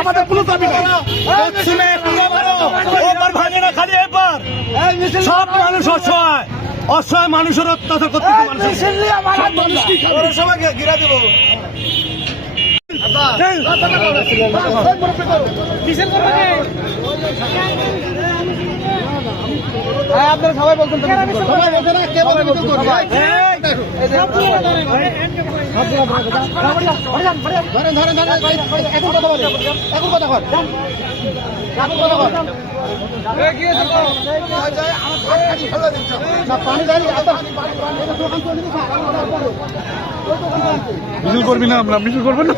আমাদের পুলিশ দাবি সব মানুষ অসহায় অসহায় মানুষের অত্যাচার করতে সবাইকে ঘিরা দিব। আপনারা সবাই বলছেন মিছিল করবি না, আমরা মিছিল করবেন না।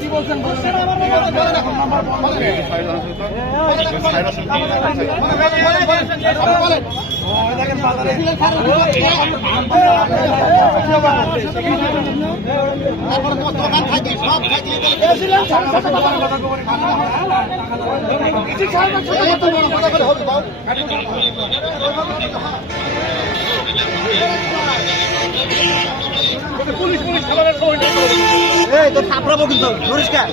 কি বলছেন পুলিশ পুলিশ থাপড়াবো কিন্তু পরিষ্কার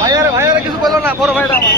ভাইয়ারা কিছু বললো না, বড় ভাইরা আমার